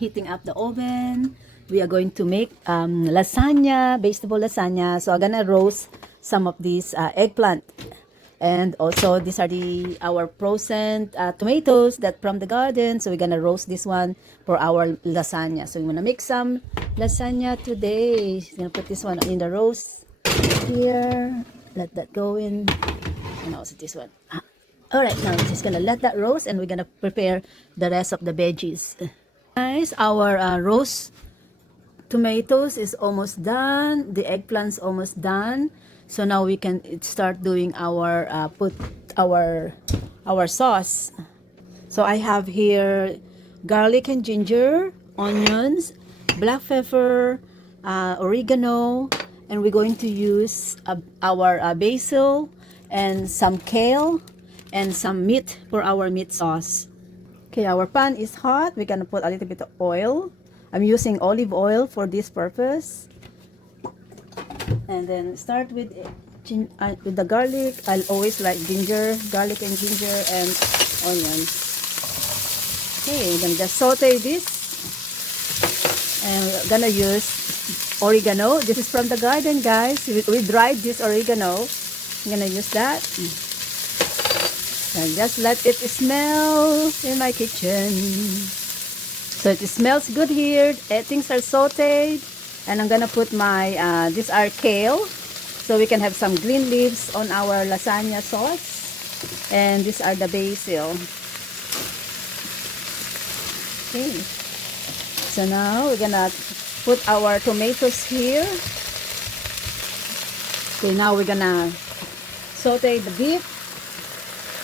heating up the oven. We are going to make lasagna, vegetable lasagna. So I'm gonna roast some of these eggplant. And also these are our frozen tomatoes that from the garden. So we're gonna roast this one for our lasagna. So we're gonna make some lasagna today. Gonna put this one in the roast here. Let that go in. And also this one. All right, now we're just gonna let that roast, and we're gonna prepare the rest of the veggies. Guys, our roast tomatoes is almost done. The eggplant's almost done. So now we can start doing our put our sauce. So I have here garlic and ginger, onions, black pepper, oregano, and we're going to use our basil and some kale and some meat for our meat sauce. Okay, our pan is hot. We're gonna put a little bit of oil. I'm using olive oil for this purpose. And then start with the garlic. I'll always like garlic and ginger and onions. Okay, I'm gonna just saute this. And we're gonna use oregano. This is from the garden, guys. We dried this oregano. I'm gonna use that. And just let it smell in my kitchen. So it smells good here. Things are sauteed. And I'm gonna put my, these are kale. So we can have some green leaves on our lasagna sauce. And these are the basil. Okay. So now we're gonna put our tomatoes here. Okay, now we're gonna saute the beef.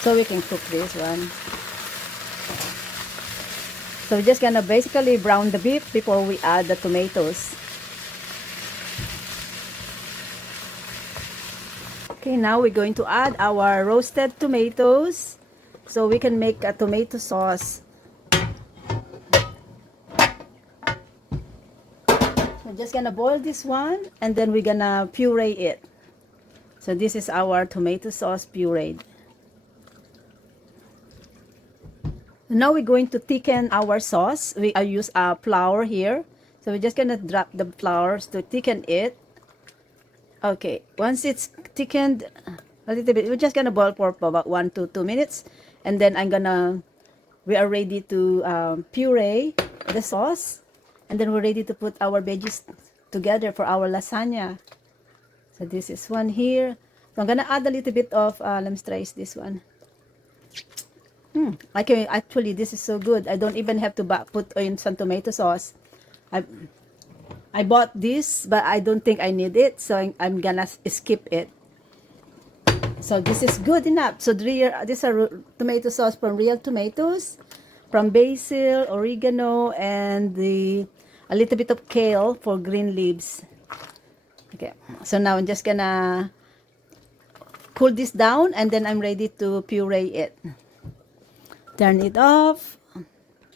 So we can cook this one. So we're just gonna basically brown the beef before we add the tomatoes. Okay, now we're going to add our roasted tomatoes. So we can make a tomato sauce. We're just gonna boil this one and then we're gonna puree it. So this is our tomato sauce pureed. Now we're going to thicken our sauce. I use flour here. So we're just gonna drop the flours to thicken it. Okay, once it's thickened a little bit, we're just gonna boil for about 1 to 2 minutes. And then we are ready to puree the sauce. And then we're ready to put our veggies together for our lasagna. So this is one here. So I'm gonna add a little bit of, let me try this one. Actually, this is so good. I don't even have to put in some tomato sauce. I bought this, but I don't think I need it, so I'm gonna skip it. So this is good enough. So these are tomato sauce from real tomatoes, from basil, oregano, and a little bit of kale for green leaves. Okay, so now I'm just gonna cool this down, and then I'm ready to puree it. Turn it off.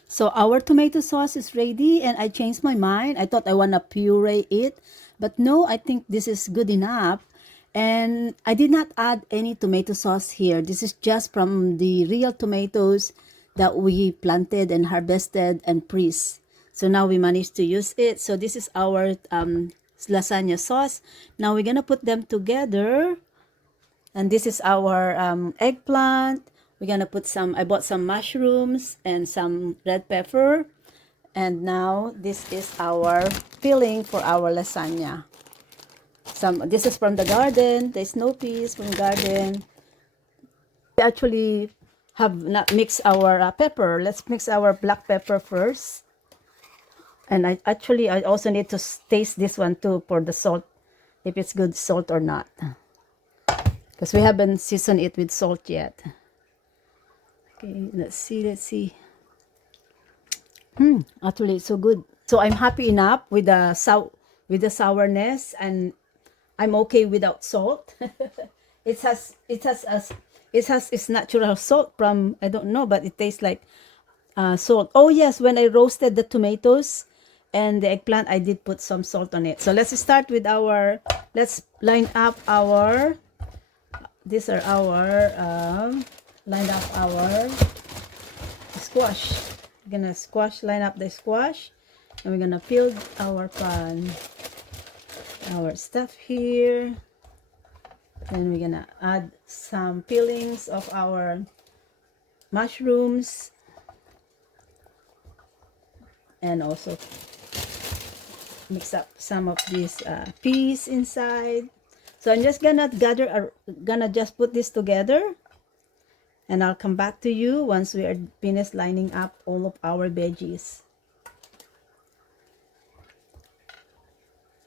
So our tomato sauce is ready, and I changed my mind. I thought I want to puree it, but no, I think this is good enough. And I did not add any tomato sauce here. This is just from the real tomatoes that we planted and harvested and pressed. So now we managed to use it. So this is our lasagna sauce. Now we're gonna put them together. And this is our eggplant. We're gonna put I bought some mushrooms and some red pepper. And now this is our filling for our lasagna. This is from the garden. The snow peas from the garden. We actually have not mixed our pepper. Let's mix our black pepper first. And I also need to taste this one too for the salt, if it's good salt or not. Because we haven't seasoned it with salt yet. Okay, let's see. Actually, it's so good. So I'm happy enough with the sourness, and I'm okay without salt. It has its natural salt from, I don't know, but it tastes like salt. Oh yes, when I roasted the tomatoes and the eggplant, I did put some salt on it. So let's start with let's line up our. These are our line up our squash. We're gonna line up the squash, and we're gonna peel our pan, our stuff here. Then we're gonna add some peelings of our mushrooms, and also mix up some of these peas inside. So I'm just gonna just put this together, and I'll come back to you once we are finished lining up all of our veggies.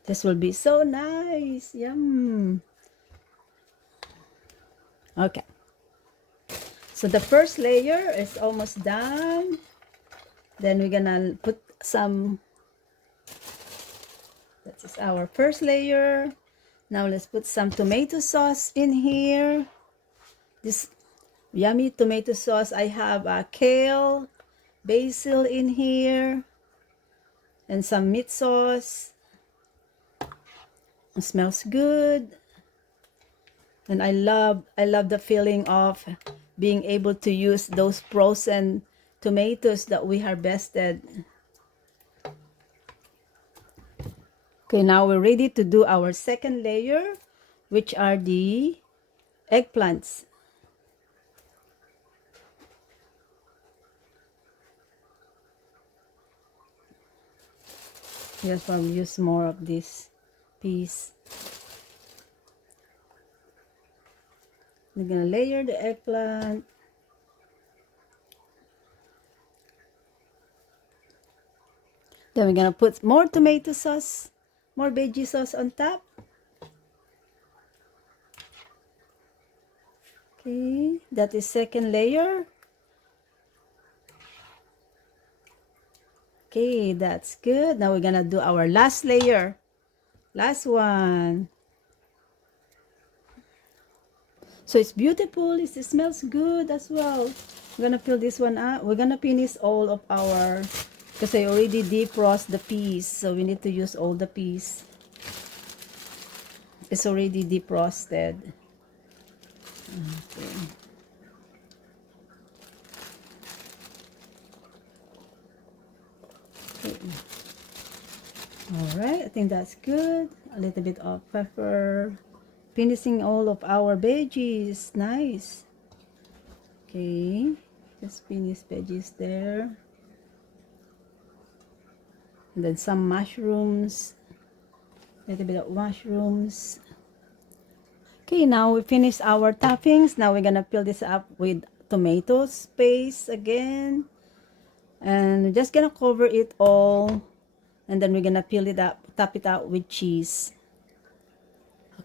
This will be so nice. Yum. Okay. So the first layer is almost done. Then we're gonna put some, that is our first layer. Now let's put some tomato sauce in here. This yummy tomato sauce. I have kale, basil in here, and some meat sauce. It smells good. And I love the feeling of being able to use those frozen tomatoes that we harvested. Okay, now we're ready to do our second layer, which are the eggplants. Yes, I'll use more of this piece. We're gonna layer the eggplant. Then we're gonna put more tomato sauce, more veggie sauce on top. Okay, that is second layer. Okay, that's good. Now we're gonna do our last layer. Last one. So it's beautiful. It smells good as well. We're gonna fill this one up. We're gonna finish all of our, because I already defrost the peas, so we need to use all the peas. It's already defrosted. Okay. All right, I think that's good. A little bit of pepper. Finishing all of our veggies. Nice. Okay, just finish veggies there. And then some mushrooms. A little bit of mushrooms. Okay, now we finish our toppings. Now we're gonna fill this up with tomato paste again. And we're just gonna cover it all. And then we're gonna peel it up, top it out with cheese.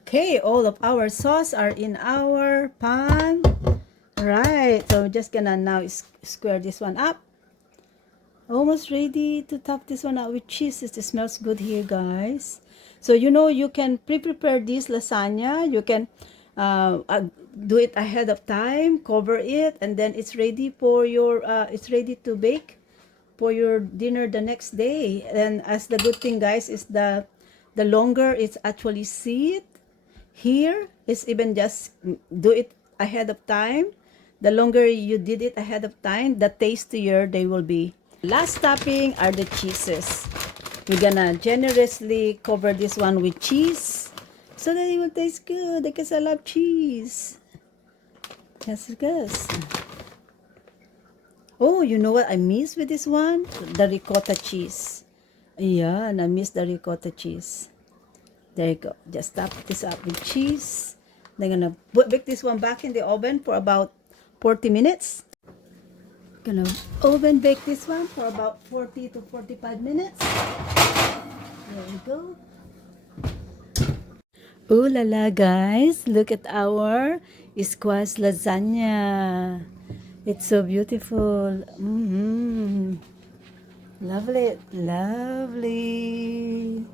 Okay, all of our sauce are in our pan. Right, so we're just gonna now square this one up. Almost ready to top this one out with cheese. It smells good here, guys. So you know, you can prepare this lasagna. You can do it ahead of time, cover it, and then it's ready for your it's ready to bake for your dinner the next day. And as the good thing, guys, is the longer it's actually sit here, is even just do it ahead of time. The longer you did it ahead of time, the tastier they will be. Last topping are the cheeses. We're gonna generously cover this one with cheese so that it will taste good, because I love cheese. Yes, guys. Oh, you know what I miss with this one? The ricotta cheese. Yeah, and I miss the ricotta cheese. There you go. Just top this up with cheese. Then gonna bake this one back in the oven for about 40 minutes. Gonna oven bake this one for about 40 to 45 minutes. There we go. Ooh la la, guys. Look at our squash lasagna. It's so beautiful. Lovely. Lovely.